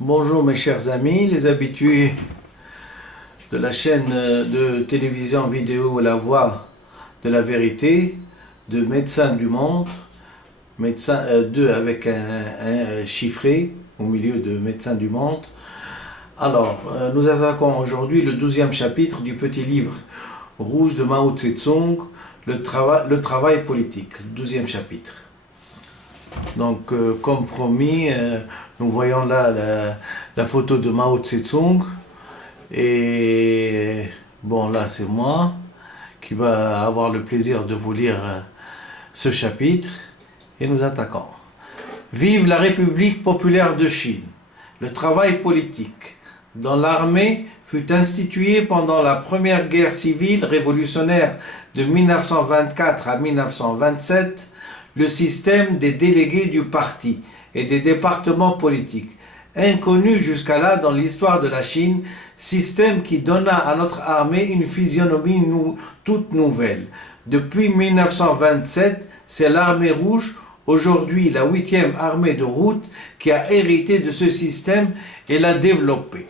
Bonjour mes chers amis, les habitués de la chaîne de télévision vidéo La Voix de la Vérité, de Médecins du Monde, médecin 2 avec un chiffré au milieu de Médecins du Monde. Alors, nous attaquons aujourd'hui le 12e chapitre du petit livre rouge de Mao Tse-tung, le travail politique, le 12e chapitre. Donc, comme promis, nous voyons là la photo de Mao Tse-tung. Et bon, là, c'est moi qui va avoir le plaisir de vous lire ce chapitre. Et nous attaquons. Vive la République populaire de Chine. Le travail politique dans l'armée fut institué pendant la première guerre civile révolutionnaire de 1924 à 1927. Le système des délégués du parti et des départements politiques, inconnu jusqu'à là dans l'histoire de la Chine, système qui donna à notre armée une physionomie toute nouvelle. Depuis 1927, c'est l'armée rouge, aujourd'hui la 8e armée de route, qui a hérité de ce système et l'a développé.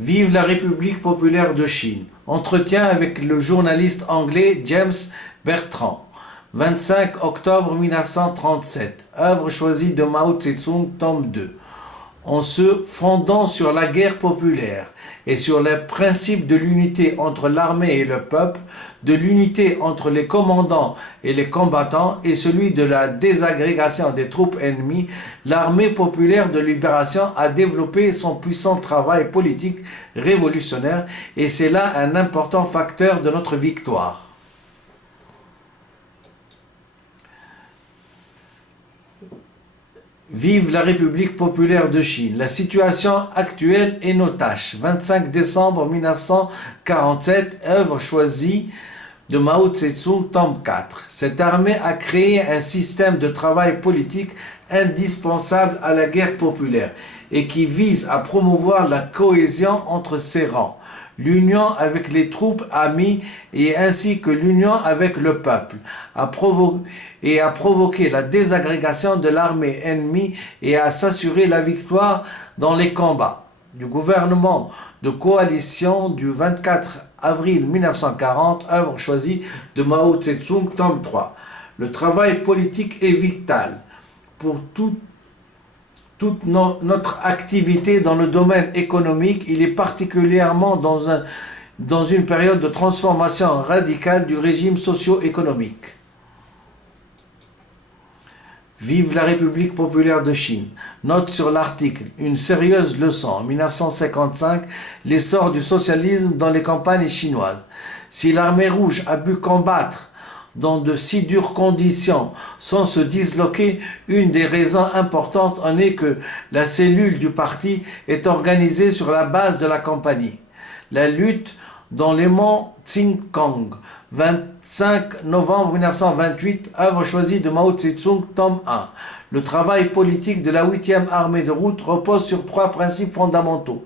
Vive la République populaire de Chine. Entretien avec le journaliste anglais James Bertrand. 25 octobre 1937. Œuvre choisie de Mao Tse-tung, tome 2. En se fondant sur la guerre populaire et sur les principes de l'unité entre l'armée et le peuple, de l'unité entre les commandants et les combattants et celui de la désagrégation des troupes ennemies, l'armée populaire de libération a développé son puissant travail politique révolutionnaire et c'est là un important facteur de notre victoire. Vive la République populaire de Chine. La situation actuelle et nos tâches. 25 décembre 1947, œuvre choisie de Mao Tse-tung, tome 4. Cette armée a créé un système de travail politique indispensable à la guerre populaire et qui vise à promouvoir la cohésion entre ses rangs, l'union avec les troupes amies et ainsi que l'union avec le peuple, à provoquer la désagrégation de l'armée ennemie et à s'assurer la victoire dans les combats. Du gouvernement de coalition du 24 avril 1940, œuvre choisie de Mao Tse-tung, tome 3. Le travail politique est vital pour toute notre activité dans le domaine économique. Il est particulièrement dans une période de transformation radicale du régime socio-économique. Vive la République populaire de Chine. Note sur l'article, une sérieuse leçon, 1955, l'essor du socialisme dans les campagnes chinoises. Si l'armée rouge a pu combattre dans de si dures conditions sans se disloquer, une des raisons importantes en est que la cellule du parti est organisée sur la base de la compagnie. La lutte dans les monts Tsingkang, 25 novembre 1928, œuvre choisie de Mao Tse-tung, tome 1. Le travail politique de la 8e armée de route repose sur 3 principes fondamentaux.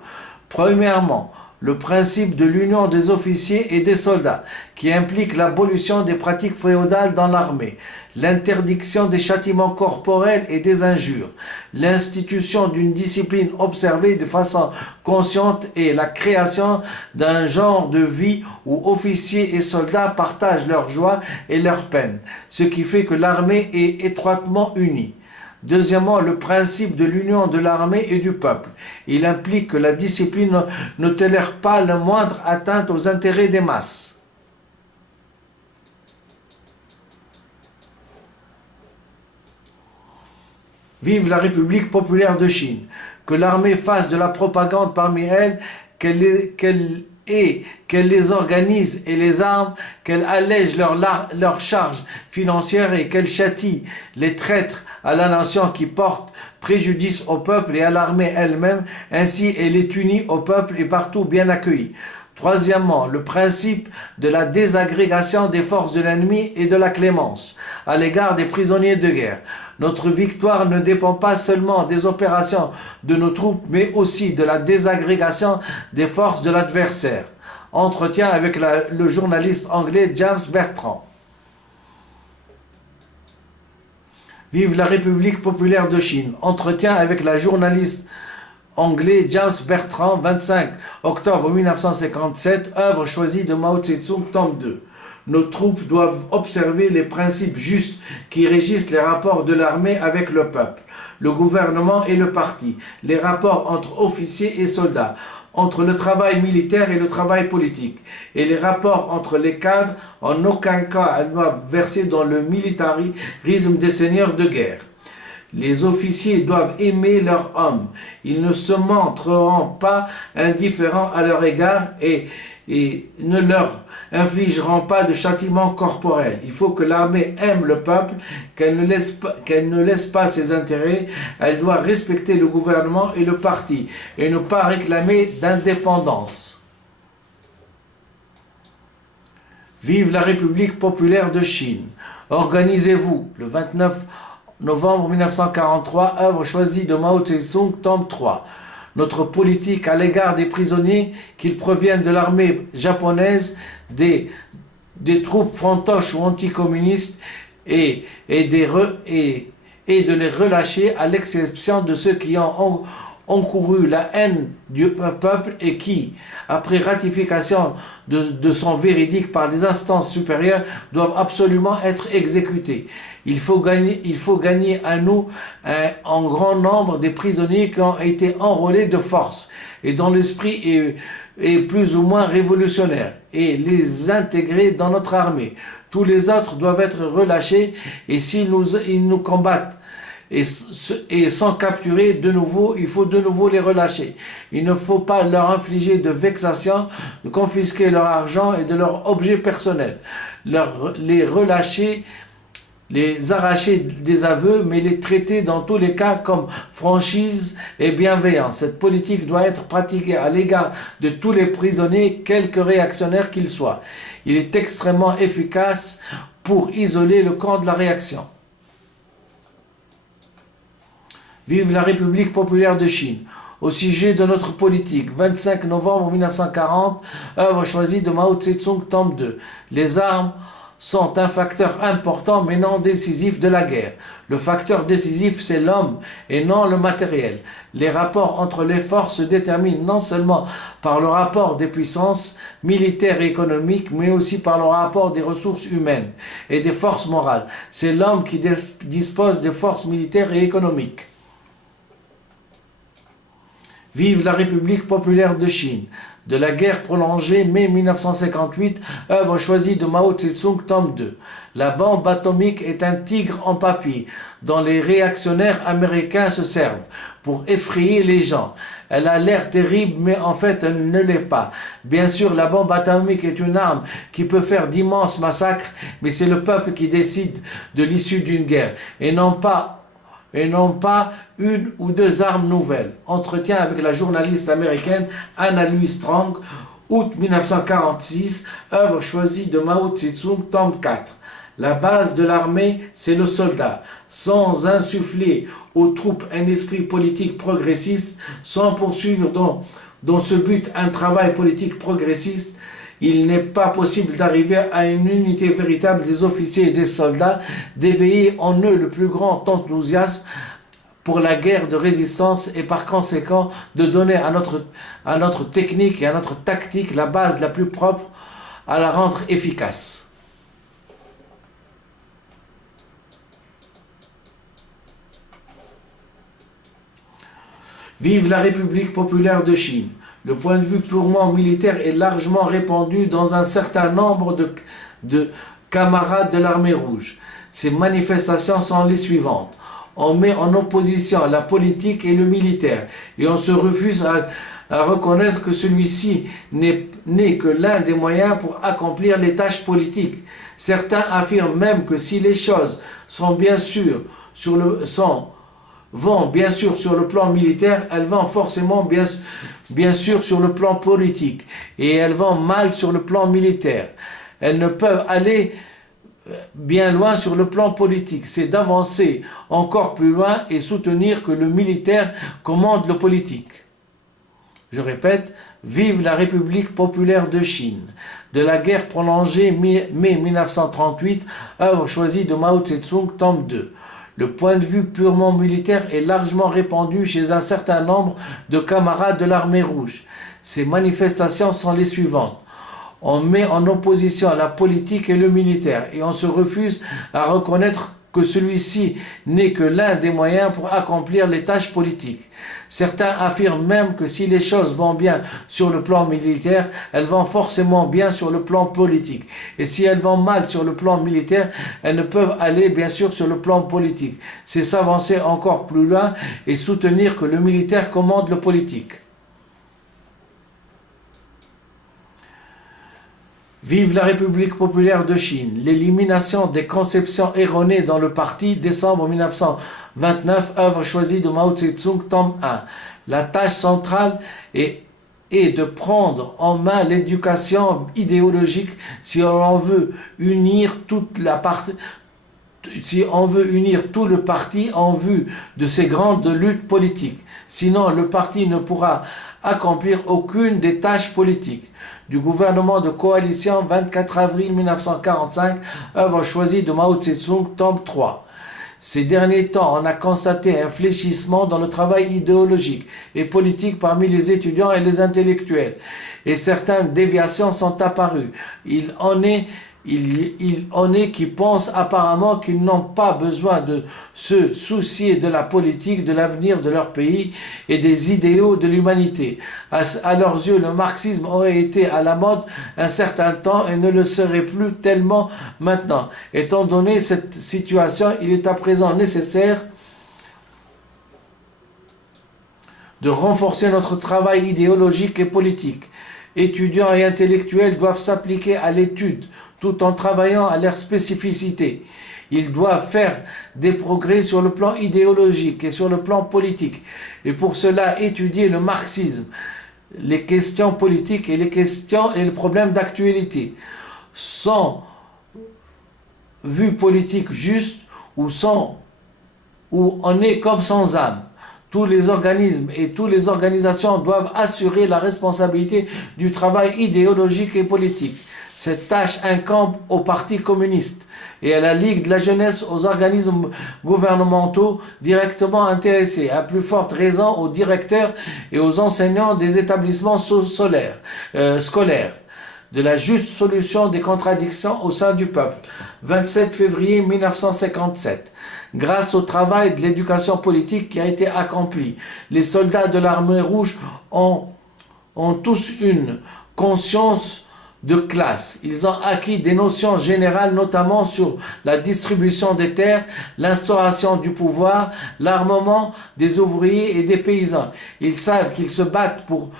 Premièrement, le principe de l'union des officiers et des soldats, qui implique l'abolition des pratiques féodales dans l'armée, l'interdiction des châtiments corporels et des injures, l'institution d'une discipline observée de façon consciente et la création d'un genre de vie où officiers et soldats partagent leur joie et leur peine, ce qui fait que l'armée est étroitement unie. Deuxièmement, le principe de l'union de l'armée et du peuple. Il implique que la discipline ne tolère pas la moindre atteinte aux intérêts des masses. Vive la République populaire de Chine. Que l'armée fasse de la propagande parmi elles, qu'elle les organise et les arme, qu'elle allège leurs charges financières et qu'elle châtie les traîtres à la nation qui portent préjudice au peuple et à l'armée elle-même, ainsi elle est unie au peuple et partout bien accueillie. Troisièmement, le principe de la désagrégation des forces de l'ennemi et de la clémence à l'égard des prisonniers de guerre. Notre victoire ne dépend pas seulement des opérations de nos troupes, mais aussi de la désagrégation des forces de l'adversaire. Entretien avec le journaliste anglais James Bertrand. Vive la République populaire de Chine. Entretien avec la journaliste anglais James Bertrand, 25 octobre 1957, œuvre choisie de Mao Tse-tung, tome 2. Nos troupes doivent observer les principes justes qui régissent les rapports de l'armée avec le peuple, le gouvernement et le parti, les rapports entre officiers et soldats, entre le travail militaire et le travail politique, et les rapports entre les cadres. En aucun cas elles doivent verser dans le militarisme des seigneurs de guerre. Les officiers doivent aimer leurs hommes. Ils ne se montreront pas indifférents à leur égard et ne leur infligeront pas de châtiment corporel. Il faut que l'armée aime le peuple, qu'elle ne laisse pas ses intérêts. Elle doit respecter le gouvernement et le parti et ne pas réclamer d'indépendance. Vive la République populaire de Chine. Organisez-vous. Le 29 novembre 1943, œuvre choisie de Mao Tse-tung, tome 3. Notre politique à l'égard des prisonniers, qu'ils proviennent de l'armée japonaise, des troupes fantoches ou anticommunistes, et de les relâcher, à l'exception de ceux qui ont encouru la haine du peuple et qui, après ratification de son véridique par des instances supérieures, doivent absolument être exécutés. Il faut gagner à nous en grand nombre des prisonniers qui ont été enrôlés de force et dont l'esprit est plus ou moins révolutionnaire et les intégrer dans notre armée. Tous les autres doivent être relâchés et s'ils nous combattent et sans capturer de nouveau, il faut de nouveau les relâcher. Il ne faut pas leur infliger de vexation, de confisquer leur argent et de leurs objets personnels. Les relâcher, les arracher des aveux, mais les traiter dans tous les cas comme franchise et bienveillance. Cette politique doit être pratiquée à l'égard de tous les prisonniers, quelque réactionnaires qu'ils soient. Il est extrêmement efficace pour isoler le camp de la réaction. Vive la République populaire de Chine. Au sujet de notre politique, 25 novembre 1940, œuvre choisie de Mao Tse-tung, tome 2. Les armes sont un facteur important mais non décisif de la guerre. Le facteur décisif, c'est l'homme et non le matériel. Les rapports entre les forces se déterminent non seulement par le rapport des puissances militaires et économiques, mais aussi par le rapport des ressources humaines et des forces morales. C'est l'homme qui dispose des forces militaires et économiques. Vive la République populaire de Chine. De la guerre prolongée, mai 1958, œuvre choisie de Mao Tse-tung, tome 2. La bombe atomique est un tigre en papier dont les réactionnaires américains se servent pour effrayer les gens. Elle a l'air terrible, mais en fait elle ne l'est pas. Bien sûr, la bombe atomique est une arme qui peut faire d'immenses massacres, mais c'est le peuple qui décide de l'issue d'une guerre et non pas une ou deux armes nouvelles. Entretien avec la journaliste américaine Anna Louise Strong, août 1946, œuvre choisie de Mao Tse-tung, tome 4. La base de l'armée, c'est le soldat. Sans insuffler aux troupes un esprit politique progressiste, sans poursuivre dans ce but un travail politique progressiste, il n'est pas possible d'arriver à une unité véritable des officiers et des soldats, d'éveiller en eux le plus grand enthousiasme pour la guerre de résistance et par conséquent de donner à notre technique et à notre tactique la base la plus propre à la rendre efficace. Vive la République populaire de Chine. Le point de vue purement militaire est largement répandu dans un certain nombre de camarades de l'armée rouge. Ces manifestations sont les suivantes. On met en opposition la politique et le militaire et on se refuse à reconnaître que celui-ci n'est que l'un des moyens pour accomplir les tâches politiques. Certains affirment même que si les choses vont bien sûr sur le plan militaire, elles vont forcément bien sûr sur le plan politique et elles vont mal sur le plan militaire. Elles ne peuvent aller bien loin sur le plan politique. C'est d'avancer encore plus loin et soutenir que le militaire commande le politique. Je répète, vive la République populaire de Chine. De la guerre prolongée, mai 1938, œuvre choisie de Mao Tse-tung, tome 2. Le point de vue purement militaire est largement répandu chez un certain nombre de camarades de l'armée rouge. Ces manifestations sont les suivantes. On met en opposition la politique et le militaire et on se refuse à reconnaître que celui-ci n'est que l'un des moyens pour accomplir les tâches politiques. Certains affirment même que si les choses vont bien sur le plan militaire, elles vont forcément bien sur le plan politique. Et si elles vont mal sur le plan militaire, elles ne peuvent aller bien sûr sur le plan politique. C'est s'avancer encore plus loin et soutenir que le militaire commande le politique. Vive la République populaire de Chine. L'élimination des conceptions erronées dans le parti, décembre 1929, œuvre choisie de Mao Tse-tung, tome 1. La tâche centrale est de prendre en main l'éducation idéologique si on veut unir toute la partie. Si on veut unir tout le parti en vue de ces grandes luttes politiques. Sinon, le parti ne pourra accomplir aucune des tâches politiques. Du gouvernement de coalition, 24 avril 1945, œuvre choisie de Mao Tse-tung, tome 3. Ces derniers temps, on a constaté un fléchissement dans le travail idéologique et politique parmi les étudiants et les intellectuels. Et certaines déviations sont apparues. Il en est qui pensent apparemment qu'ils n'ont pas besoin de se soucier de la politique, de l'avenir de leur pays et des idéaux de l'humanité. À leurs yeux, le marxisme aurait été à la mode un certain temps et ne le serait plus tellement maintenant. Étant donné cette situation, il est à présent nécessaire de renforcer notre travail idéologique et politique. Étudiants et intellectuels doivent s'appliquer à l'étude tout en travaillant à leur spécificité. Ils doivent faire des progrès sur le plan idéologique et sur le plan politique. Et pour cela, étudier le marxisme, les questions politiques et les questions et les problèmes d'actualité. Sans vue politique juste où on est comme sans âme. Tous les organismes et toutes les organisations doivent assurer la responsabilité du travail idéologique et politique. Cette tâche incombe au Parti communiste et à la Ligue de la jeunesse, aux organismes gouvernementaux directement intéressés, à plus forte raison aux directeurs et aux enseignants des établissements scolaires, de la juste solution des contradictions au sein du peuple. 27 février 1957. Grâce au travail de l'éducation politique qui a été accompli, les soldats de l'armée rouge ont tous une conscience de classe. Ils ont acquis des notions générales, notamment sur la distribution des terres, l'instauration du pouvoir, l'armement des ouvriers et des paysans. Ils savent qu'ils se battent pour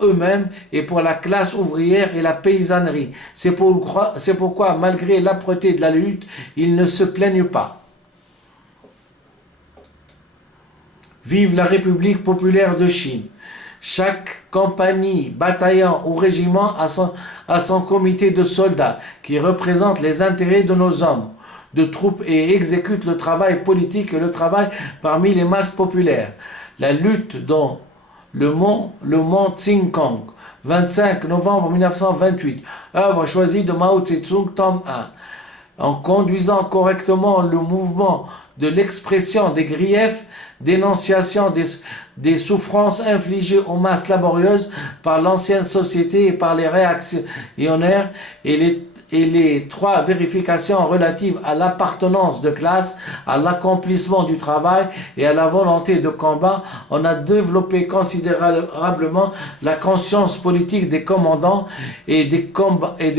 eux-mêmes et pour la classe ouvrière et la paysannerie. C'est pourquoi, malgré l'âpreté de la lutte, ils ne se plaignent pas. Vive la République populaire de Chine. Chaque compagnie, bataillon ou régiment a son comité de soldats qui représente les intérêts de nos hommes, de troupes et exécute le travail politique et le travail parmi les masses populaires. La lutte dans le mont Tsingkong, 25 novembre 1928, œuvre choisie de Mao Tse-tung, tome 1. En conduisant correctement le mouvement de l'expression des griefs, dénonciation des souffrances infligées aux masses laborieuses par l'ancienne société et par les réactionnaires et les trois vérifications relatives à l'appartenance de classe, à l'accomplissement du travail et à la volonté de combat, on a développé considérablement la conscience politique des commandants et des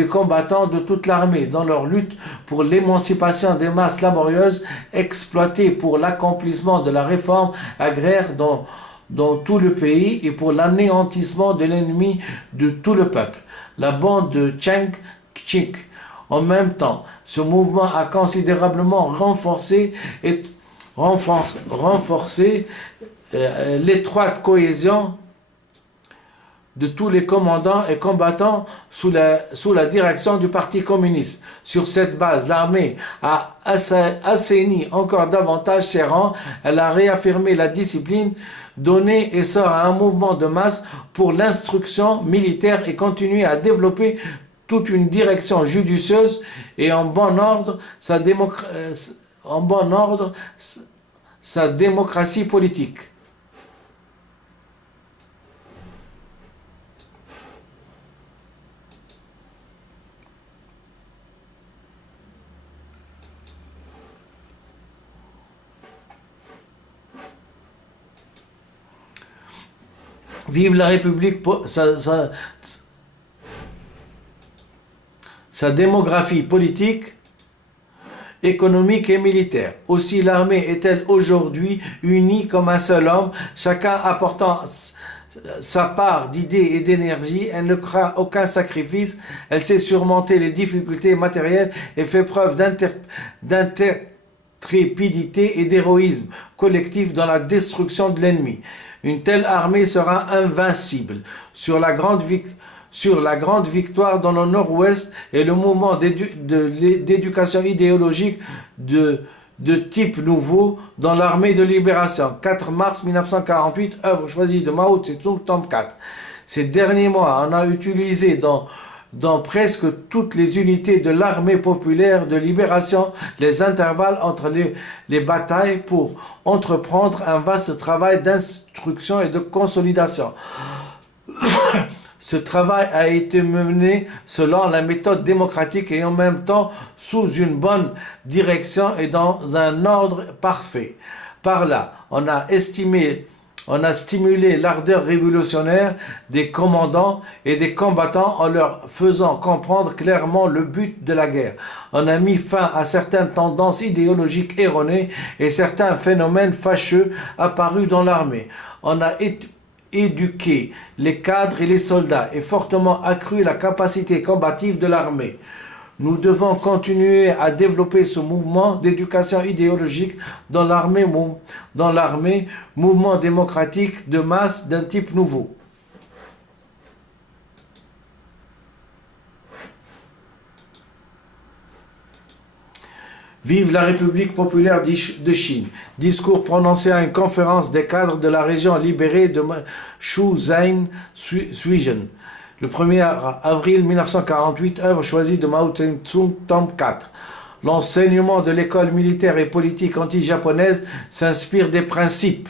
combattants de toute l'armée dans leur lutte pour l'émancipation des masses laborieuses exploitées pour l'accomplissement de la réforme agraire dans tout le pays et pour l'anéantissement de l'ennemi de tout le peuple. La bande de Chiang Kai-shek. En même temps, ce mouvement a considérablement renforcé l'étroite cohésion de tous les commandants et combattants sous la direction du Parti communiste. Sur cette base, l'armée a assaini encore davantage ses rangs, elle a réaffirmé la discipline, donné essor à un mouvement de masse pour l'instruction militaire et continué à développer toute une direction judicieuse et en bon ordre en bon ordre sa démocratie politique. Vive la République, sa démographie politique, économique et militaire. Aussi l'armée est-elle aujourd'hui unie comme un seul homme, chacun apportant sa part d'idées et d'énergie. Elle ne craint aucun sacrifice, elle sait surmonter les difficultés matérielles et fait preuve d'intrépidité et d'héroïsme collectif dans la destruction de l'ennemi. Une telle armée sera invincible. Sur la grande victoire dans le Nord-Ouest et le mouvement d'éducation idéologique de type nouveau dans l'armée de libération. 4 mars 1948, œuvre choisie de Mao Tse-tung, tome 4. Ces derniers mois, on a utilisé dans presque toutes les unités de l'armée populaire de libération les intervalles entre les batailles pour entreprendre un vaste travail d'instruction et de consolidation. Ce travail a été mené selon la méthode démocratique et en même temps sous une bonne direction et dans un ordre parfait. Par là, on a stimulé l'ardeur révolutionnaire des commandants et des combattants en leur faisant comprendre clairement le but de la guerre. On a mis fin à certaines tendances idéologiques erronées et certains phénomènes fâcheux apparus dans l'armée. On a éduqué les cadres et les soldats et fortement accru la capacité combative de l'armée. Nous devons continuer à développer ce mouvement d'éducation idéologique dans l'armée, mouvement démocratique de masse d'un type nouveau. Vive la République populaire de Chine. Discours prononcé à une conférence des cadres de la région libérée de Shenzhen, le 1er avril 1948, œuvre choisie de Mao Tse-tung, tome 4. L'enseignement de l'école militaire et politique anti-japonaise s'inspire des principes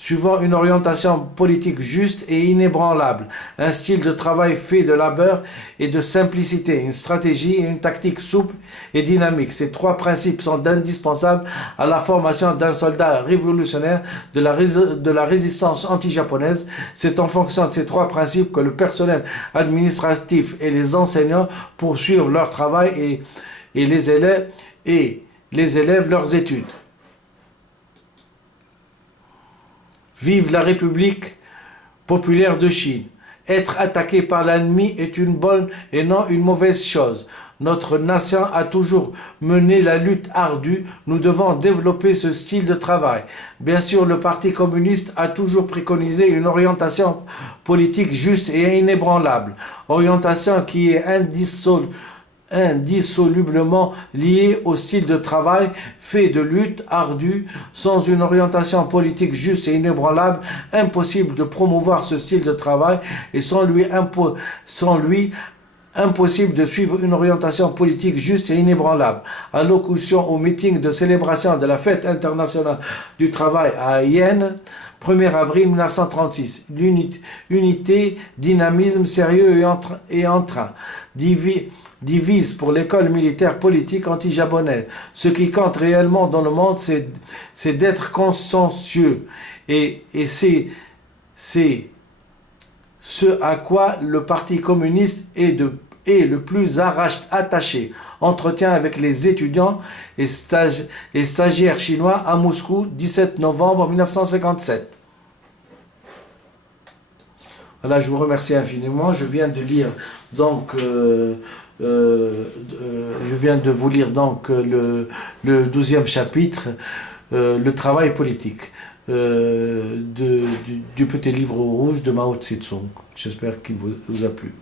suivant une orientation politique juste et inébranlable, un style de travail fait de labeur et de simplicité, une stratégie et une tactique souple et dynamique. Ces 3 principes sont indispensables à la formation d'un soldat révolutionnaire de la résistance anti-japonaise. C'est en fonction de ces 3 principes que le personnel administratif et les enseignants poursuivent leur travail et les élèves leurs études. Vive la République populaire de Chine. Être attaqué par l'ennemi est une bonne et non une mauvaise chose. Notre nation a toujours mené la lutte ardue. Nous devons développer ce style de travail. Bien sûr, le Parti communiste a toujours préconisé une orientation politique juste et inébranlable. Orientation qui est indissolublement lié au style de travail fait de lutte ardue. Sans une orientation politique juste et inébranlable, impossible de promouvoir ce style de travail et sans lui impossible de suivre une orientation politique juste et inébranlable. Allocution au meeting de célébration de la fête internationale du travail à Yen, 1er avril 1936. Unité, dynamisme, sérieux et entrain. Divise pour l'école militaire politique anti-japonaise. Ce qui compte réellement dans le monde, c'est d'être consciencieux. Et c'est ce à quoi le Parti communiste est le plus attaché. Entretien avec les étudiants et stagiaires chinois à Moscou, 17 novembre 1957. Voilà, je vous remercie infiniment. Je viens de lire donc je viens de vous lire donc le 12e chapitre, le travail politique du petit livre rouge de Mao Tse-tung. J'espère qu'il vous a plu.